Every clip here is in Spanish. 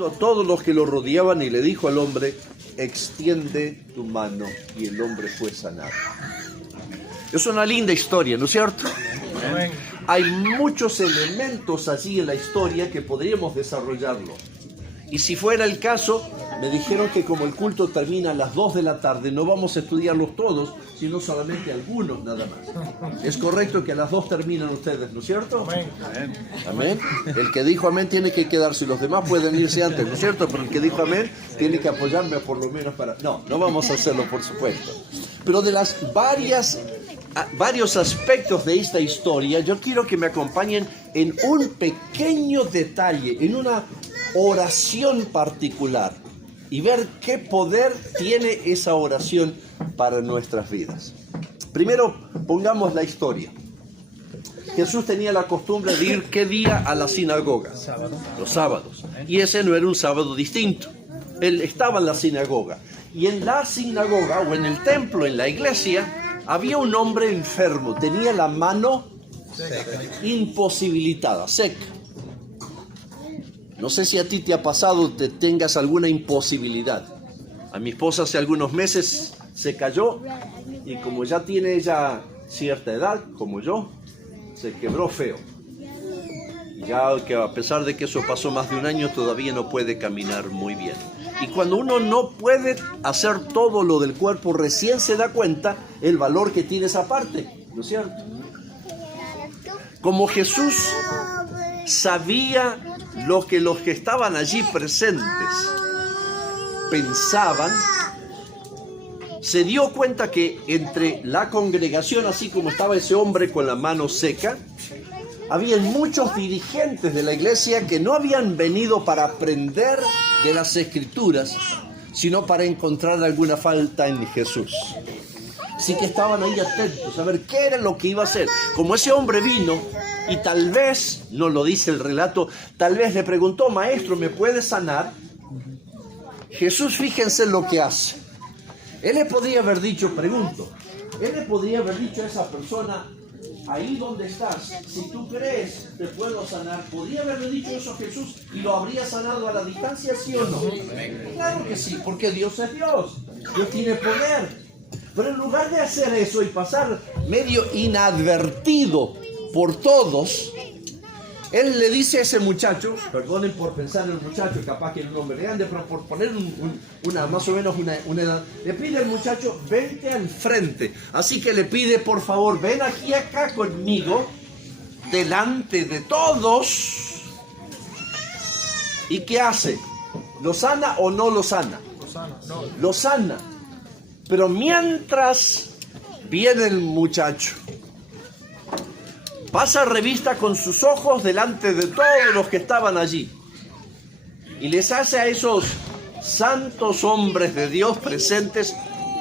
A todos los que lo rodeaban y le dijo al hombre, extiende tu mano, y el hombre fue sanado. Es una linda historia, ¿no es cierto? Amén. Hay muchos elementos allí en la historia que podríamos desarrollarlo. Y si fuera el caso, me dijeron que como el culto termina a las 2 de la tarde, no vamos a estudiarlos todos, sino solamente algunos nada más. Es correcto que a las 2 terminan ustedes, ¿no es cierto? Amén. Amén. El que dijo amén tiene que quedarse, los demás pueden irse antes, ¿no es cierto? Pero el que dijo amén tiene que apoyarme por lo menos para... No vamos a hacerlo, por supuesto. Pero de las varios aspectos de esta historia, yo quiero que me acompañen en un pequeño detalle, en una oración particular, y ver qué poder tiene esa oración para nuestras vidas. Primero, pongamos la historia. Jesús tenía la costumbre de ir, ¿qué día? A la sinagoga. Los sábados. Y ese no era un sábado distinto. Él estaba en la sinagoga. Y en la sinagoga, o en el templo, en la iglesia, había un hombre enfermo. Tenía la mano imposibilitada, seca. No sé si a ti te ha pasado que tengas alguna imposibilidad. A mi esposa hace algunos meses se cayó y como ya tiene ella cierta edad, como yo, se quebró feo. Ya que a pesar de que eso pasó más de un año, todavía no puede caminar muy bien. Y cuando uno no puede hacer todo lo del cuerpo, recién se da cuenta el valor que tiene esa parte, ¿no es cierto? Como Jesús sabía lo que los que estaban allí presentes pensaban, se dio cuenta que entre la congregación, así como estaba ese hombre con la mano seca, había muchos dirigentes de la iglesia que no habían venido para aprender de las Escrituras, sino para encontrar alguna falta en Jesús. Así que estaban ahí atentos a ver qué era lo que iba a hacer. Como ese hombre vino y tal vez, no lo dice el relato, tal vez le preguntó, maestro, ¿me puede sanar? Jesús, fíjense lo que hace. Él le podría haber dicho, pregunto, él le podría haber dicho a esa persona, ahí donde estás, si tú crees te puedo sanar, ¿podría haberle dicho eso a Jesús y lo habría sanado a la distancia, sí o no? Claro que sí, porque Dios es Dios, Dios tiene poder. Pero en lugar de hacer eso y pasar medio inadvertido por todos, él le dice a ese muchacho, perdonen por pensar en el muchacho, capaz que era un hombre grande, pero por poner más o menos una edad, le pide al muchacho, vente al frente. Así que le pide, por favor, ven aquí acá conmigo, delante de todos. ¿Y qué hace? ¿Lo sana o no lo sana? Lo sana. Pero mientras viene el muchacho, pasa revista con sus ojos delante de todos los que estaban allí y les hace a esos santos hombres de Dios presentes,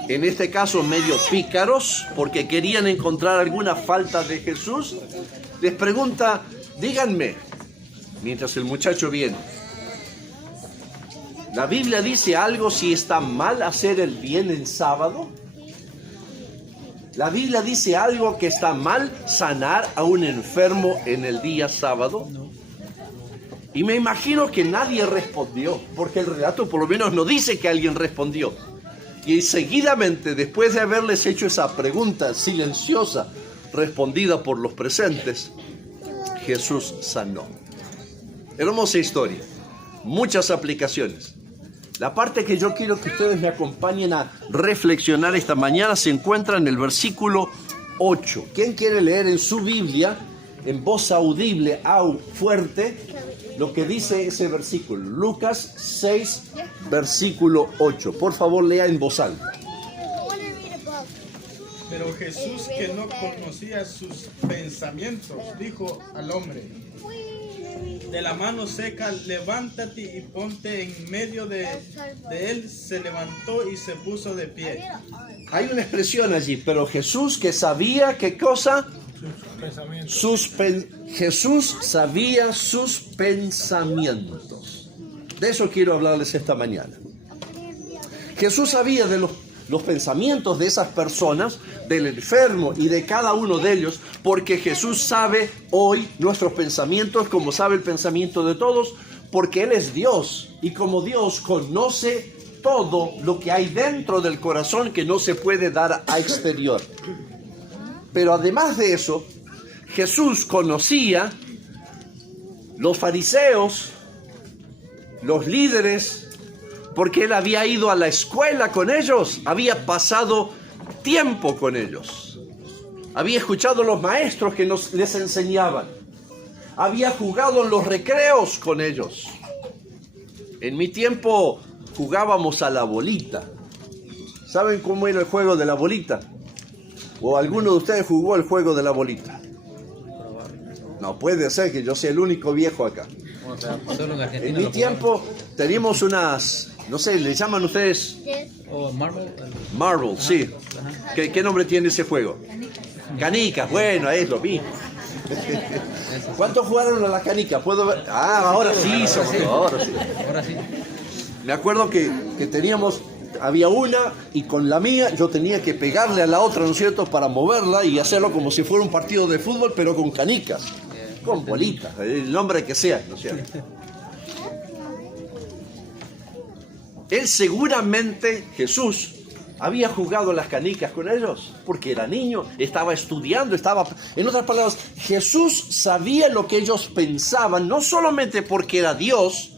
en este caso medio pícaros, porque querían encontrar alguna falta de Jesús, les pregunta, díganme, mientras el muchacho viene, ¿la Biblia dice algo si está mal hacer el bien en sábado? ¿La Biblia dice algo que está mal sanar a un enfermo en el día sábado? Y me imagino que nadie respondió, porque el relato por lo menos no dice que alguien respondió. Y seguidamente, después de haberles hecho esa pregunta silenciosa, respondida por los presentes, Jesús sanó. Hermosa historia, muchas aplicaciones. La parte que yo quiero que ustedes me acompañen a reflexionar esta mañana se encuentra en el versículo 8. ¿Quién quiere leer en su Biblia, en voz audible, fuerte, lo que dice ese versículo? Lucas 6, versículo 8. Por favor, lea en voz alta. Pero Jesús, que no conocía sus pensamientos, dijo al hombre, de la mano seca, levántate y ponte en medio de él. Se levantó y se puso de pie. Hay una expresión allí, pero Jesús que sabía qué cosa, Jesús sabía sus pensamientos. De eso quiero hablarles esta mañana. Jesús sabía de los pensamientos de esas personas, del enfermo y de cada uno de ellos, porque Jesús sabe hoy nuestros pensamientos, como sabe el pensamiento de todos, porque Él es Dios. Y como Dios conoce todo lo que hay dentro del corazón que no se puede dar a exterior. Pero además de eso, Jesús conocía los fariseos, los líderes, porque Él había ido a la escuela con ellos, había pasado tiempo con ellos, había escuchado a los maestros que les enseñaban, había jugado en los recreos con ellos. En mi tiempo jugábamos a la bolita. ¿Saben cómo era el juego de la bolita? ¿O alguno de ustedes jugó el juego de la bolita? No puede ser que yo sea el único viejo acá. En mi tiempo teníamos unas, no sé, ¿le llaman ustedes? Marble, sí. ¿Qué nombre tiene ese juego? Canicas, bueno, es lo mismo. ¿Cuántos jugaron a las canicas? ¿Puedo ver? Ah, ahora sí, ahora sí. Me acuerdo que teníamos, había una y con la mía yo tenía que pegarle a la otra, ¿no es cierto?, para moverla y hacerlo como si fuera un partido de fútbol, pero con canicas, con bolitas, el nombre que sea, ¿no es cierto? Él seguramente, Jesús, había jugado las canicas con ellos, porque era niño, estaba estudiando, en otras palabras, Jesús sabía lo que ellos pensaban, no solamente porque era Dios,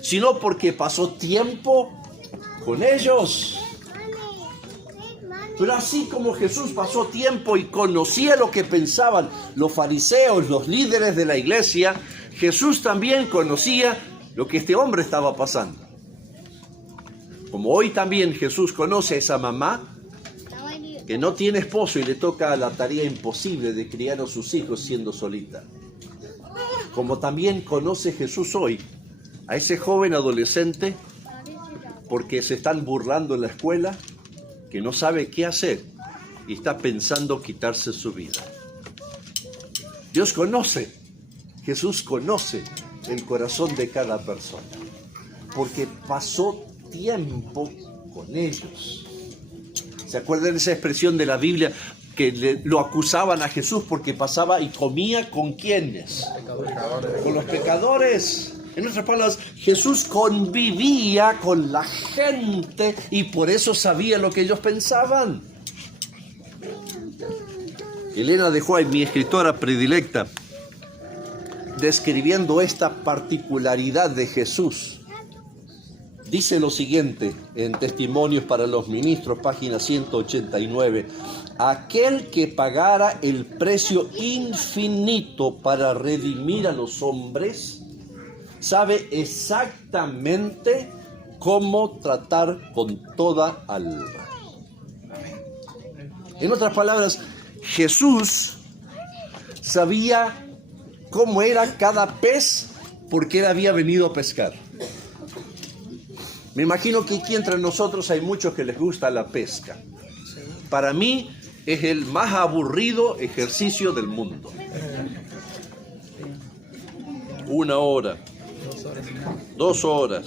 sino porque pasó tiempo con ellos. Pero así como Jesús pasó tiempo y conocía lo que pensaban los fariseos, los líderes de la iglesia, Jesús también conocía lo que este hombre estaba pasando. Como hoy también Jesús conoce a esa mamá que no tiene esposo y le toca la tarea imposible de criar a sus hijos siendo solita. Como también conoce Jesús hoy a ese joven adolescente porque se están burlando en la escuela, que no sabe qué hacer y está pensando quitarse su vida. Dios conoce, Jesús conoce el corazón de cada persona, porque pasó tiempo con ellos. ¿Se acuerdan de esa expresión de la Biblia que lo acusaban a Jesús porque pasaba y comía con quiénes? Con los pecadores. En otras palabras, Jesús convivía con la gente y por eso sabía lo que ellos pensaban. Elena de White, mi escritora predilecta, describiendo esta particularidad de Jesús, dice lo siguiente en Testimonios para los Ministros, página 189. Aquel que pagara el precio infinito para redimir a los hombres, sabe exactamente cómo tratar con toda alma. En otras palabras, Jesús sabía cómo era cada pez porque él había venido a pescar. Me imagino que aquí entre nosotros hay muchos que les gusta la pesca. Para mí es el más aburrido ejercicio del mundo. 1 hora, 2 horas,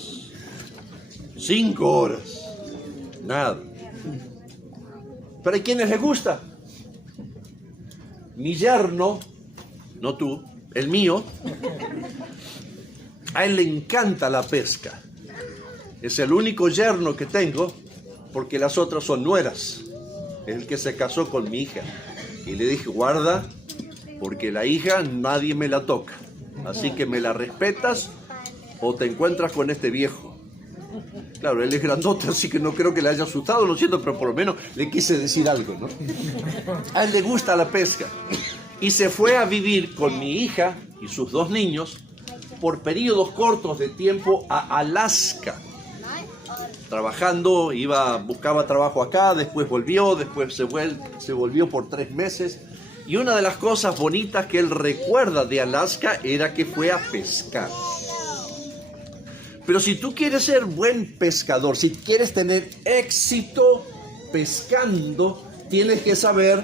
5 horas, nada. Pero hay quienes les gusta. Mi yerno, no tú, el mío, a él le encanta la pesca. Es el único yerno que tengo porque las otras son nueras. Es el que se casó con mi hija. Y le dije, guarda, porque la hija nadie me la toca. Así que me la respetas o te encuentras con este viejo. Claro, él es grandote, así que no creo que le haya asustado, lo siento, pero por lo menos le quise decir algo, ¿no? A él le gusta la pesca. Y se fue a vivir con mi hija y sus 2 niños por periodos cortos de tiempo a Alaska. Trabajando, buscaba trabajo acá, después volvió, después se volvió por 3 meses. Y una de las cosas bonitas que él recuerda de Alaska era que fue a pescar. Pero si tú quieres ser buen pescador, si quieres tener éxito pescando, tienes que saber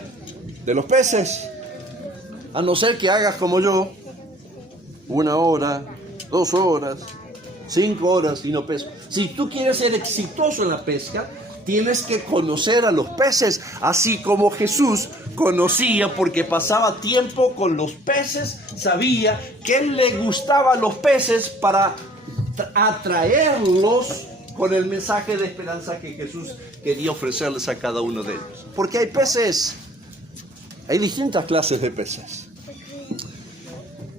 de los peces. A no ser que hagas como yo, 1 hora, 2 horas, 5 horas y no pesco. Si tú quieres ser exitoso en la pesca, tienes que conocer a los peces, así como Jesús conocía porque pasaba tiempo con los peces, sabía que él le gustaban los peces para atraerlos con el mensaje de esperanza que Jesús quería ofrecerles a cada uno de ellos. Porque hay peces, hay distintas clases de peces.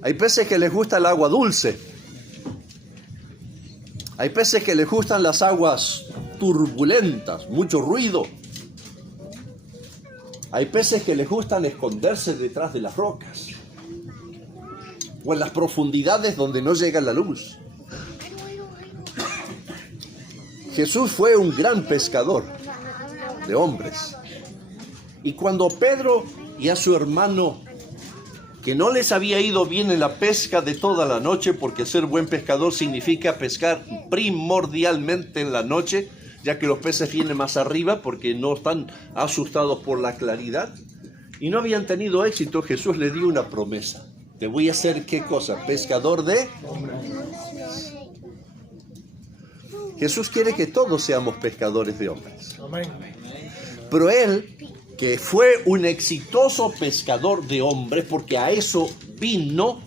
Hay peces que les gusta el agua dulce. Hay peces que les gustan las aguas turbulentas, mucho ruido. Hay peces que les gustan esconderse detrás de las rocas o en las profundidades donde no llega la luz. Jesús fue un gran pescador de hombres. Y cuando Pedro y a su hermano, que no les había ido bien en la pesca de toda la noche, porque ser buen pescador significa pescar primordialmente en la noche, ya que los peces vienen más arriba porque no están asustados por la claridad, y no habían tenido éxito, Jesús les dio una promesa. Te voy a hacer, ¿qué cosa? Pescador de hombres. Jesús quiere que todos seamos pescadores de hombres. Pero Él, que fue un exitoso pescador de hombres, porque a eso vino,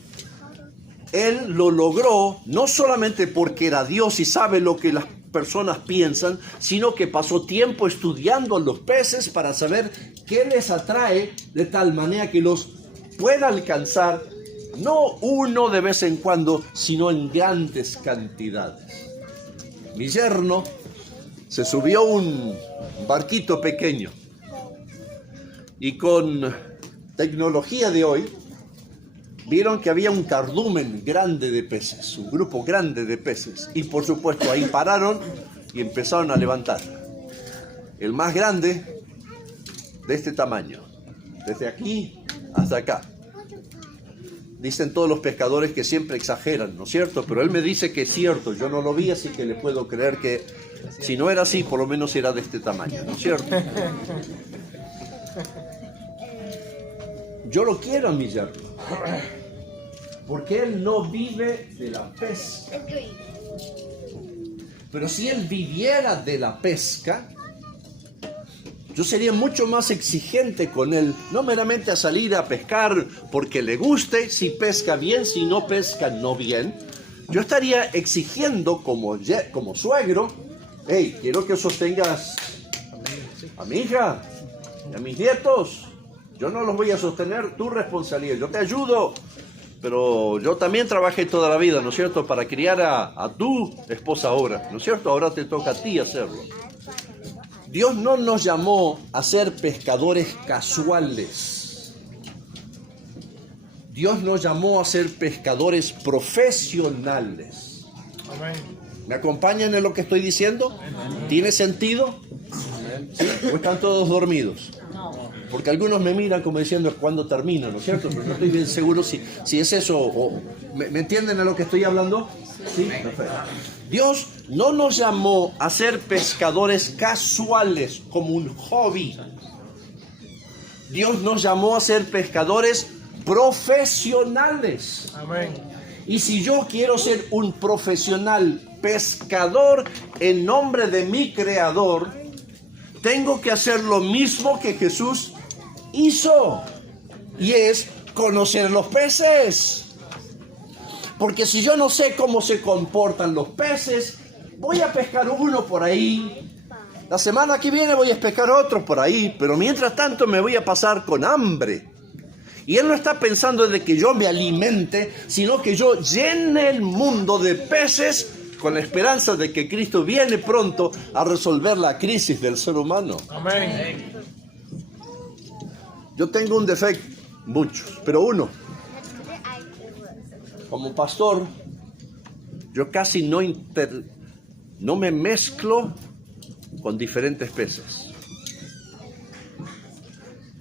Él lo logró no solamente porque era Dios y sabe lo que las personas piensan, sino que pasó tiempo estudiando a los peces para saber qué les atrae, de tal manera que los pueda alcanzar, no uno de vez en cuando, sino en grandes cantidades. Mi yerno se subió a un barquito pequeño y con tecnología de hoy vieron que había un cardumen grande de peces, un grupo grande de peces, y por supuesto ahí pararon y empezaron a levantar. El más grande de este tamaño, desde aquí hasta acá. Dicen todos los pescadores que siempre exageran, ¿no es cierto? Pero él me dice que es cierto, yo no lo vi, así que le puedo creer que si no era así, por lo menos era de este tamaño, ¿no es cierto? Yo lo quiero a mi yerno, porque él no vive de la pesca. Pero si él viviera de la pesca, yo sería mucho más exigente con él, no meramente a salir a pescar porque le guste, si pesca bien, si no pesca no bien. Yo estaría exigiendo como suegro, hey, quiero que sostengas a mi hija y a mis nietos. Yo no los voy a sostener, tu responsabilidad, yo te ayudo, pero yo también trabajé toda la vida, ¿no es cierto?, para criar a tu esposa ahora, ¿no es cierto? Ahora te toca a ti hacerlo. Dios no nos llamó a ser pescadores casuales. Dios nos llamó a ser pescadores profesionales. ¿Me acompañan en lo que estoy diciendo? ¿Tiene sentido? ¿Sí? ¿O están todos dormidos? Porque algunos me miran como diciendo cuándo termina, ¿no es cierto? Pero no estoy bien seguro si es eso. O, ¿me entienden a lo que estoy hablando? Sí, perfecto. Dios no nos llamó a ser pescadores casuales como un hobby. Dios nos llamó a ser pescadores profesionales. Amén. Y si yo quiero ser un profesional pescador en nombre de mi Creador, tengo que hacer lo mismo que Jesús hizo, y es conocer los peces. Porque si yo no sé cómo se comportan los peces, voy a pescar uno por ahí, la semana que viene voy a pescar otro por ahí, pero mientras tanto me voy a pasar con hambre. Y Él no está pensando de que yo me alimente, sino que yo llene el mundo de peces con la esperanza de que Cristo viene pronto a resolver la crisis del ser humano. Amén. Yo tengo un defecto, muchos, pero uno. Como pastor, yo casi no me mezclo con diferentes peces.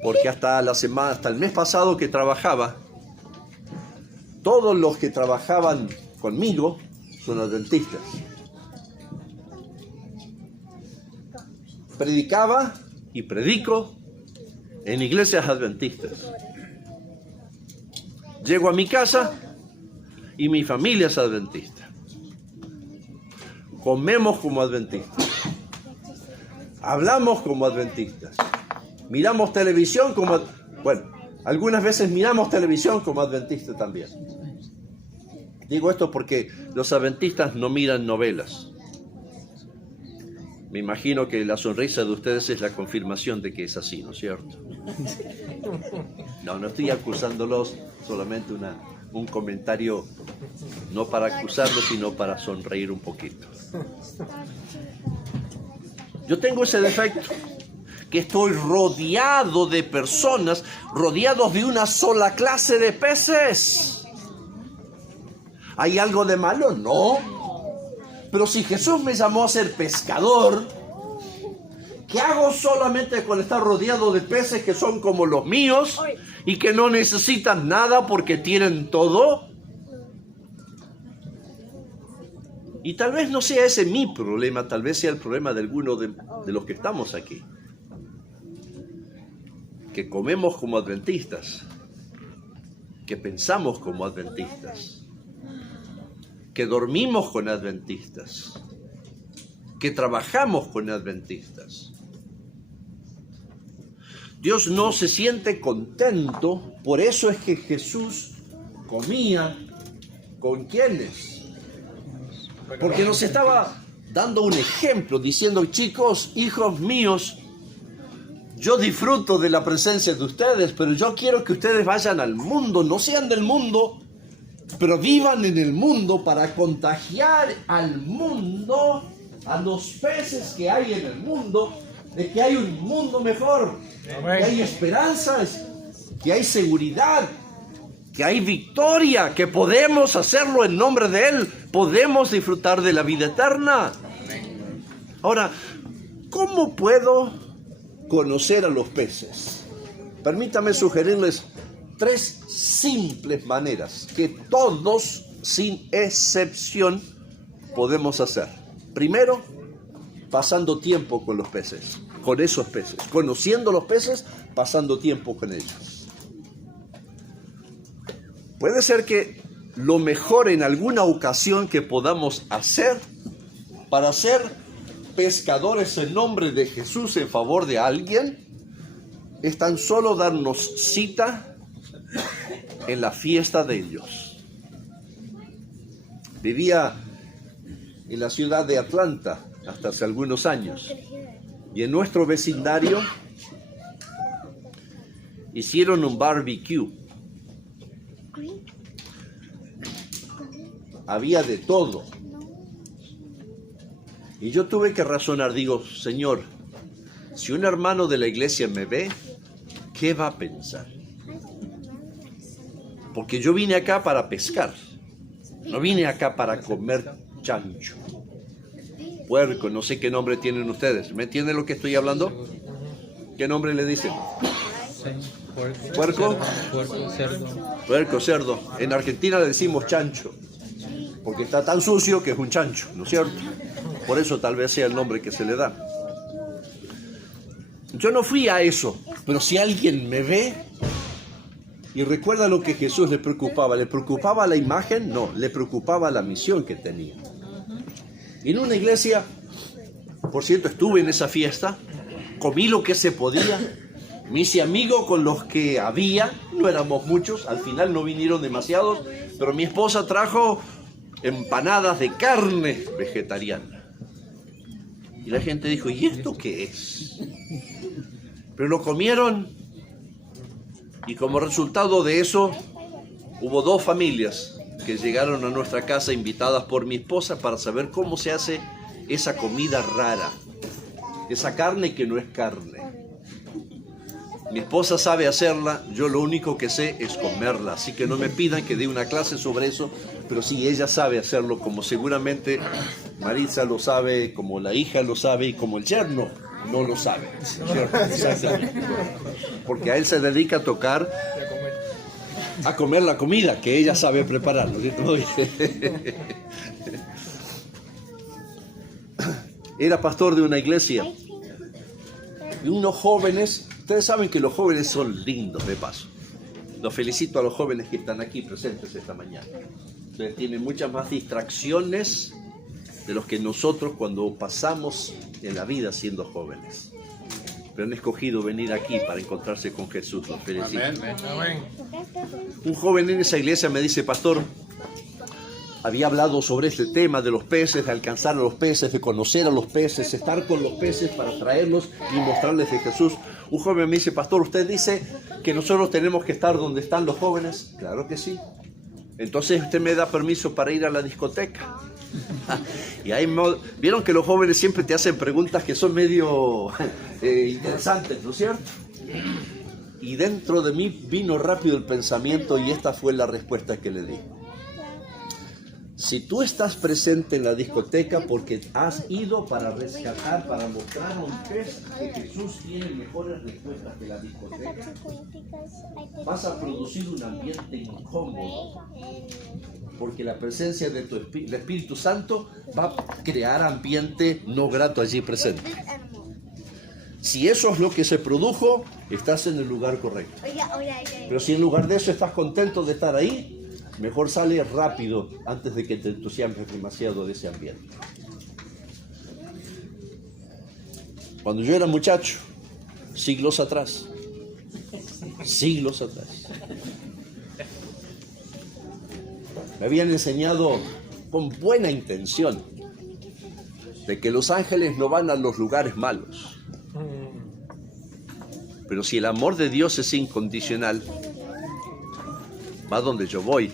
Porque hasta el mes pasado que trabajaba, todos los que trabajaban conmigo son adventistas. Predicaba y predico en iglesias adventistas. Llego a mi casa y mi familia es adventista. Comemos como adventistas. Hablamos como adventistas. Miramos televisión como... Bueno, algunas veces miramos televisión como adventistas también. Digo esto porque los adventistas no miran novelas. Me imagino que la sonrisa de ustedes es la confirmación de que es así, ¿no es cierto? No estoy acusándolos, solamente un comentario, no para acusarlos, sino para sonreír un poquito. Yo tengo ese defecto, que estoy rodeado de personas, rodeados de una sola clase de peces. ¿Hay algo de malo? No. Pero si Jesús me llamó a ser pescador, ¿qué hago solamente con estar rodeado de peces que son como los míos y que no necesitan nada porque tienen todo? Y tal vez no sea ese mi problema, tal vez sea el problema de alguno de los que estamos aquí. Que comemos como adventistas, que pensamos como adventistas, que dormimos con adventistas, que trabajamos con adventistas. Dios no se siente contento, por eso es que Jesús comía con quienes. Porque nos estaba dando un ejemplo, diciendo, chicos, hijos míos, yo disfruto de la presencia de ustedes, pero yo quiero que ustedes vayan al mundo, no sean del mundo, pero vivan en el mundo para contagiar al mundo, a los peces que hay en el mundo, de que hay un mundo mejor, que hay esperanzas, que hay seguridad, que hay victoria, que podemos hacerlo en nombre de Él, podemos disfrutar de la vida eterna. Ahora, ¿cómo puedo conocer a los peces? Permítame sugerirles 3 simples maneras que todos, sin excepción, podemos hacer. Primero, pasando tiempo con los peces, con esos peces, conociendo los peces, pasando tiempo con ellos. Puede ser que lo mejor en alguna ocasión que podamos hacer para ser pescadores en nombre de Jesús en favor de alguien es tan solo darnos cita en la fiesta de ellos. Vivía en la ciudad de Atlanta hasta hace algunos años y en nuestro vecindario hicieron un barbecue. Había de todo. Y yo tuve que razonar, digo, Señor, si un hermano de la iglesia me ve, ¿qué va a pensar? Porque yo vine acá para pescar, no vine acá para comer chancho, puerco, no sé qué nombre tienen ustedes. ¿Me entienden lo que estoy hablando? ¿Qué nombre le dicen? ¿Puerco? Puerco, cerdo. En Argentina le decimos chancho, porque está tan sucio que es un chancho, ¿no es cierto? Por eso tal vez sea el nombre que se le da. Yo no fui a eso, pero si alguien me ve y recuerda lo que Jesús le preocupaba la imagen, no, le preocupaba la misión que tenía. Y en una iglesia, por cierto, estuve en esa fiesta, comí lo que se podía, me hice amigo con los que había, no éramos muchos, al final no vinieron demasiados, pero mi esposa trajo empanadas de carne vegetariana. Y la gente dijo, ¿y esto qué es? Pero lo comieron y como resultado de eso hubo 2 familias que llegaron a nuestra casa invitadas por mi esposa para saber cómo se hace esa comida rara, esa carne que no es carne. Mi esposa sabe hacerla, yo lo único que sé es comerla, así que no me pidan que dé una clase sobre eso, pero sí, ella sabe hacerlo, como seguramente Maritza lo sabe, como la hija lo sabe y como el yerno no lo sabe, ¿cierto? Exactamente. Porque a él se dedica a comer la comida que ella sabe preparar, ¿no es cierto? Era pastor de una iglesia y unos jóvenes. Ustedes saben que los jóvenes son lindos, de paso. Los felicito a los jóvenes que están aquí presentes esta mañana. Ustedes tienen muchas más distracciones de los que nosotros cuando pasamos en la vida siendo jóvenes. Pero han escogido venir aquí para encontrarse con Jesús. Los felicito. Amén. Un joven en esa iglesia me dice, pastor, había hablado sobre este tema de los peces, de alcanzar a los peces, de conocer a los peces, estar con los peces para traerlos y mostrarles de Jesús. Un joven me dice, pastor, ¿usted dice que nosotros tenemos que estar donde están los jóvenes? Claro que sí. Entonces usted me da permiso para ir a la discoteca. Y ahí vieron que los jóvenes siempre te hacen preguntas que son medio interesantes, ¿no es cierto? Y dentro de mí vino rápido el pensamiento y esta fue la respuesta que le di. Si tú estás presente en la discoteca porque has ido para rescatar, para mostrar a un pez que Jesús tiene mejores respuestas que la discoteca, vas a producir un ambiente incómodo, porque la presencia de del Espíritu Santo va a crear ambiente no grato allí presente. Si eso es lo que se produjo, estás en el lugar correcto. Pero si en lugar de eso estás contento de estar ahí, mejor sale rápido antes de que te entusiasmes demasiado de ese ambiente. Cuando yo era muchacho, siglos atrás, me habían enseñado con buena intención de que los ángeles no van a los lugares malos. Pero si el amor de Dios es incondicional, va donde yo voy.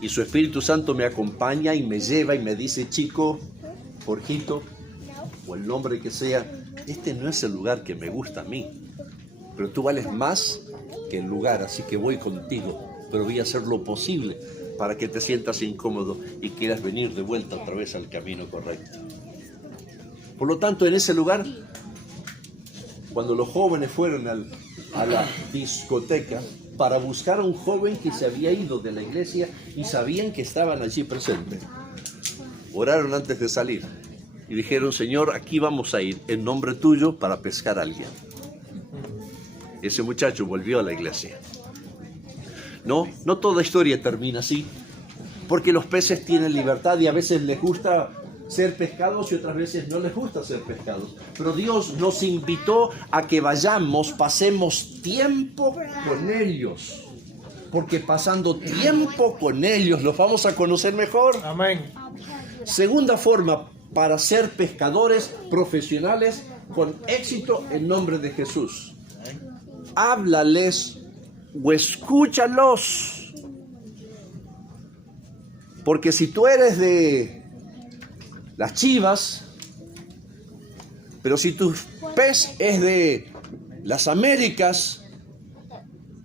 Y su Espíritu Santo me acompaña y me lleva y me dice, chico, Jorgito, o el nombre que sea, este no es el lugar que me gusta a mí. Pero tú vales más que el lugar, así que voy contigo. Pero voy a hacer lo posible para que te sientas incómodo y quieras venir de vuelta otra vez al camino correcto. Por lo tanto, en ese lugar, cuando los jóvenes fueron a la discoteca para buscar a un joven que se había ido de la iglesia y sabían que estaban allí presentes, oraron antes de salir y dijeron, Señor, aquí vamos a ir en nombre tuyo para pescar a alguien. Ese muchacho volvió a la iglesia. No toda historia termina así, porque los peces tienen libertad y a veces les gusta ser pescados y otras veces no les gusta ser pescados. Pero Dios nos invitó a que vayamos, pasemos tiempo con ellos, porque pasando tiempo con ellos los vamos a conocer mejor. Amén. Segunda forma para ser pescadores profesionales con éxito en nombre de Jesús. Háblales o escúchalos. Porque si tú eres de las Chivas, pero si tu pez es de las Américas,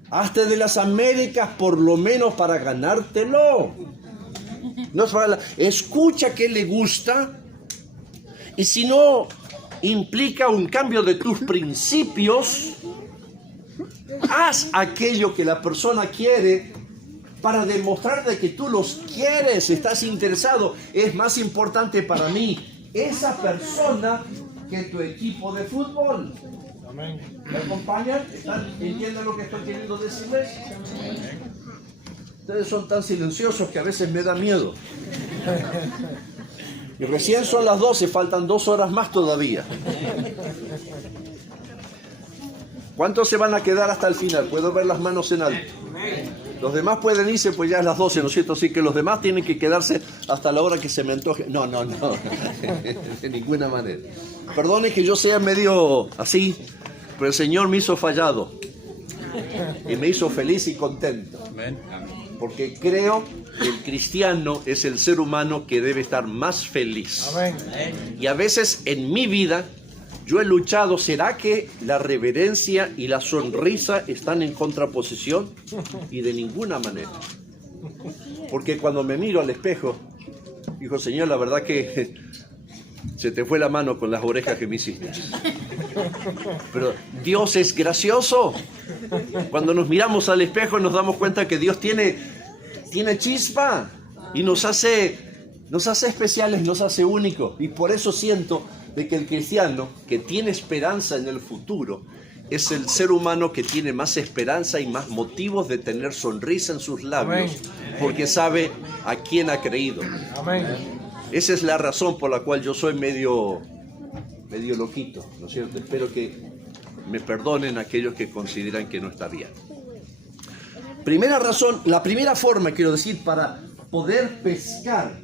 hazte de las Américas por lo menos para ganártelo. No es para escucha qué le gusta, y si no implica un cambio de tus principios, haz aquello que la persona quiere para demostrar de que tú los quieres, estás interesado. Es más importante para mí esa persona que tu equipo de fútbol. Amén. ¿Me acompañan? ¿Entienden lo que estoy queriendo decirles? Ustedes son tan silenciosos que a veces me da miedo. Y recién son las 12, faltan 2 horas más todavía. ¿Cuántos se van a quedar hasta el final? Puedo ver las manos en alto. Los demás pueden irse, pues ya es las 12, ¿no es cierto? Así que los demás tienen que quedarse hasta la hora que se me antoje. No, de ninguna manera. Perdone que yo sea medio así, pero el Señor me hizo fallado y me hizo feliz y contento. Porque creo que el cristiano es el ser humano que debe estar más feliz. Amén. Y a veces en mi vida yo he luchado, ¿será que la reverencia y la sonrisa están en contraposición? Y de ninguna manera. Porque cuando me miro al espejo, digo, Señor, la verdad que se te fue la mano con las orejas que me hiciste. Pero Dios es gracioso. Cuando nos miramos al espejo nos damos cuenta que Dios tiene chispa y nos hace especiales, nos hace únicos. Y por eso siento de que el cristiano que tiene esperanza en el futuro es el ser humano que tiene más esperanza y más motivos de tener sonrisa en sus labios. Amén. Porque sabe a quién ha creído. Amén. Esa es la razón por la cual yo soy medio loquito, ¿no es cierto? Espero que me perdonen aquellos que consideran que no está bien. Primera razón, la primera forma, quiero decir, para poder pescar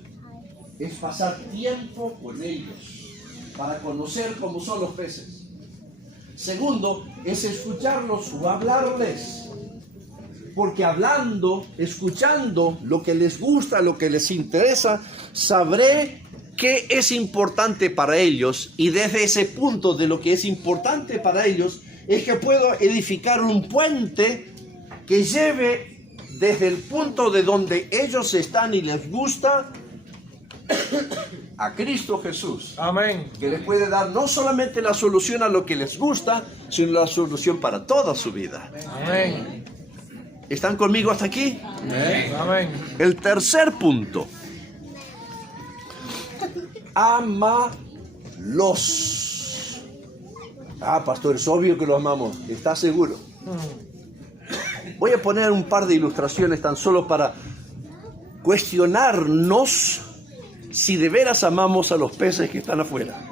es pasar tiempo con ellos para conocer cómo son los peces. Segundo, es escucharlos o hablarles. Porque hablando, escuchando lo que les gusta, lo que les interesa, sabré qué es importante para ellos. Y desde ese punto de lo que es importante para ellos, es que puedo edificar un puente que lleve desde el punto de donde ellos están y les gusta a Cristo Jesús. Amén. Que les puede dar no solamente la solución a lo que les gusta, sino la solución para toda su vida. Amén. ¿Están conmigo hasta aquí? Amén. El tercer punto. Ámalos. Pastor, es obvio que los amamos. ¿Estás seguro? Voy a poner un par de ilustraciones tan solo para cuestionarnos si de veras amamos a los peces que están afuera.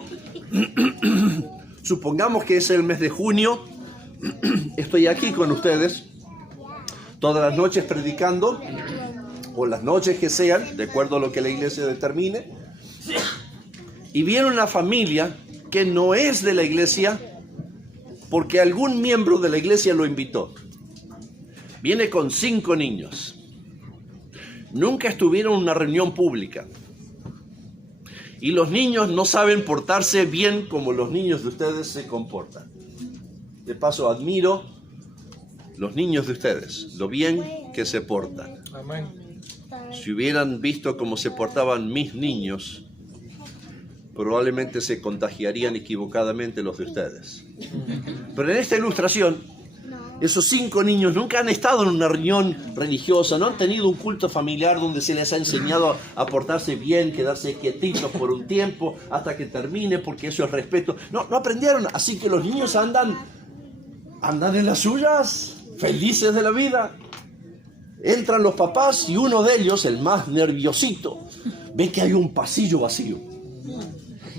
Supongamos que es el mes de junio. Estoy aquí con ustedes todas las noches predicando, o las noches que sean, de acuerdo a lo que la iglesia determine. Y viene una familia que no es de la iglesia porque algún miembro de la iglesia lo invitó. Viene con 5 niños. Nunca estuvieron en una reunión pública. Y los niños no saben portarse bien como los niños de ustedes se comportan. De paso, admiro los niños de ustedes, lo bien que se portan. Amén. Si hubieran visto cómo se portaban mis niños, probablemente se contagiarían equivocadamente los de ustedes. Pero en esta ilustración, esos 5 niños nunca han estado en una reunión religiosa, no han tenido un culto familiar donde se les ha enseñado a portarse bien, quedarse quietitos por un tiempo hasta que termine, porque eso es respeto. No aprendieron, así que los niños andan en las suyas, felices de la vida. Entran los papás y uno de ellos, el más nerviosito, ve que hay un pasillo vacío.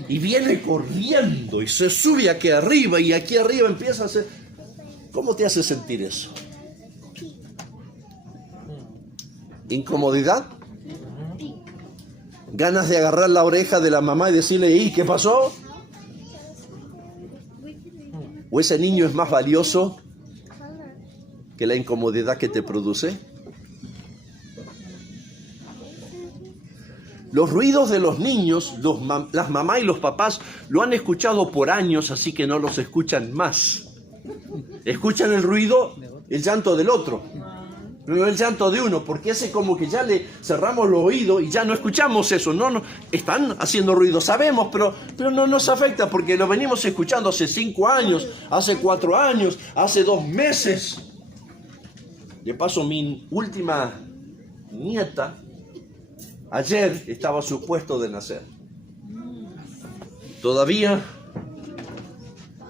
Y viene corriendo y se sube aquí arriba y aquí arriba empieza a hacer... ¿Cómo te hace sentir eso? ¿Incomodidad? ¿Ganas de agarrar la oreja de la mamá y decirle, ¿y qué pasó? ¿O ese niño es más valioso que la incomodidad que te produce? Los ruidos de los niños, las mamás y los papás lo han escuchado por años, así que no los escuchan más. Escuchan el ruido, el llanto del otro, no el llanto de uno, porque ese como que ya le cerramos los oídos y ya no escuchamos eso. No, están haciendo ruido, sabemos, pero no nos afecta porque lo venimos escuchando hace 5 años, hace 4 años, hace 2 meses. De paso, mi última nieta ayer estaba supuesto de nacer. Todavía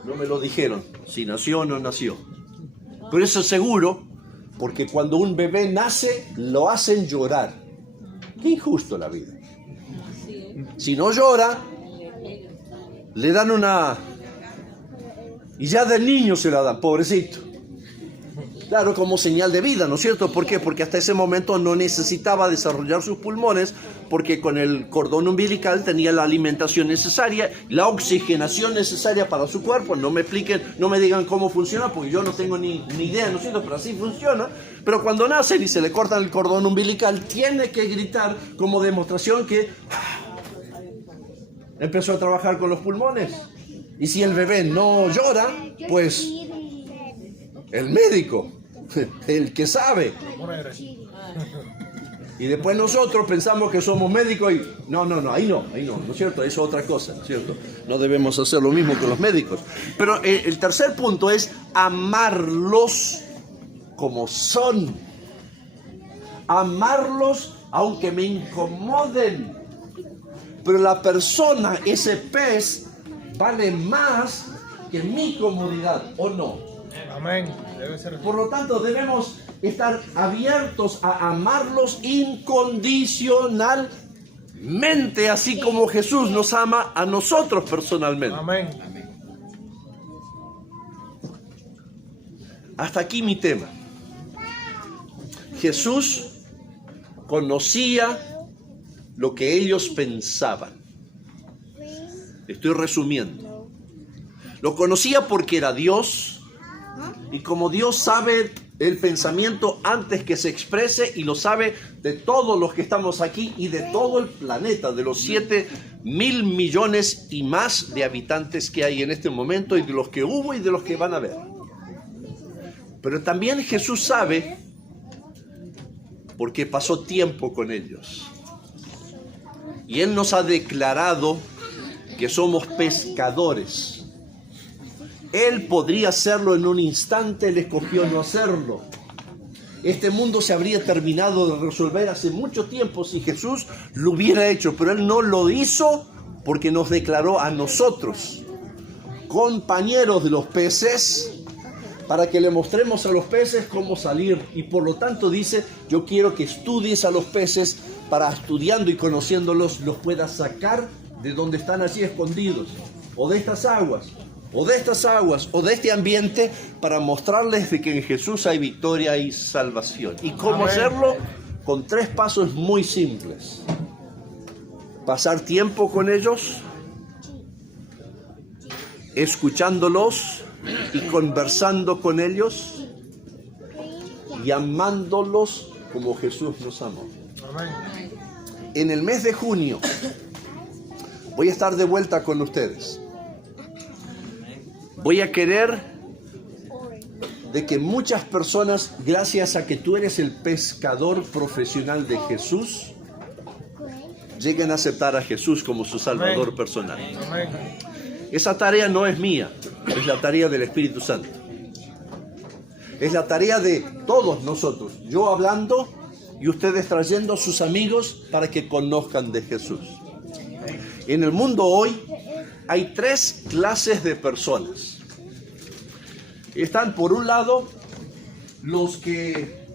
no me lo dijeron, si nació o no nació. Pero eso es seguro, porque cuando un bebé nace, lo hacen llorar. Qué injusto la vida. Si no llora, le dan una... Y ya del niño se la dan, pobrecito. Claro, como señal de vida, ¿no es cierto? ¿Por qué? Porque hasta ese momento no necesitaba desarrollar sus pulmones, porque con el cordón umbilical tenía la alimentación necesaria, la oxigenación necesaria para su cuerpo. No me expliquen, no me digan cómo funciona, porque yo no tengo ni idea, ¿no es cierto? Pero así funciona. Pero cuando nacen y se le cortan el cordón umbilical, tiene que gritar como demostración que empezó a trabajar con los pulmones. Y si el bebé no llora, pues el médico, el que sabe. Y después nosotros pensamos que somos médicos y no, ahí no es cierto, eso es otra cosa, ¿no es cierto? No debemos hacer lo mismo que los médicos. Pero el tercer punto es amarlos como son. Amarlos aunque me incomoden. Pero la persona, ese pez, vale más que mi comodidad, ¿o no? Amén. Debe ser. Por lo tanto, debemos estar abiertos a amarlos incondicionalmente, así como Jesús nos ama a nosotros personalmente. Amén. Hasta aquí mi tema. Jesús conocía lo que ellos pensaban. Estoy resumiendo. Lo conocía porque era Dios, y como Dios sabe el pensamiento antes que se exprese, y lo sabe de todos los que estamos aquí y de todo el planeta, de los 7.000 millones y más de habitantes que hay en este momento, y de los que hubo y de los que van a haber. Pero también Jesús sabe, porque pasó tiempo con ellos. Y Él nos ha declarado que somos pescadores. Él podría hacerlo en un instante, Él escogió no hacerlo. Este mundo se habría terminado de resolver hace mucho tiempo si Jesús lo hubiera hecho, pero Él no lo hizo porque nos declaró a nosotros, compañeros de los peces, para que le mostremos a los peces cómo salir. Y por lo tanto dice, yo quiero que estudies a los peces, para estudiando y conociéndolos los puedas sacar de donde están allí escondidos, o de estas aguas, o de estas aguas, o de este ambiente, para mostrarles de que en Jesús hay victoria y salvación. ¿Y cómo hacerlo? Con 3 pasos muy simples. Pasar tiempo con ellos, escuchándolos y conversando con ellos, y amándolos como Jesús nos amó. Amén. En el mes de junio voy a estar de vuelta con ustedes. Voy a querer de que muchas personas, gracias a que tú eres el pescador profesional de Jesús, lleguen a aceptar a Jesús como su Salvador personal. Amén. Esa tarea no es mía, es la tarea del Espíritu Santo. Es la tarea de todos nosotros. Yo hablando y ustedes trayendo a sus amigos para que conozcan de Jesús. En el mundo hoy hay 3 clases de personas. Están por un lado los que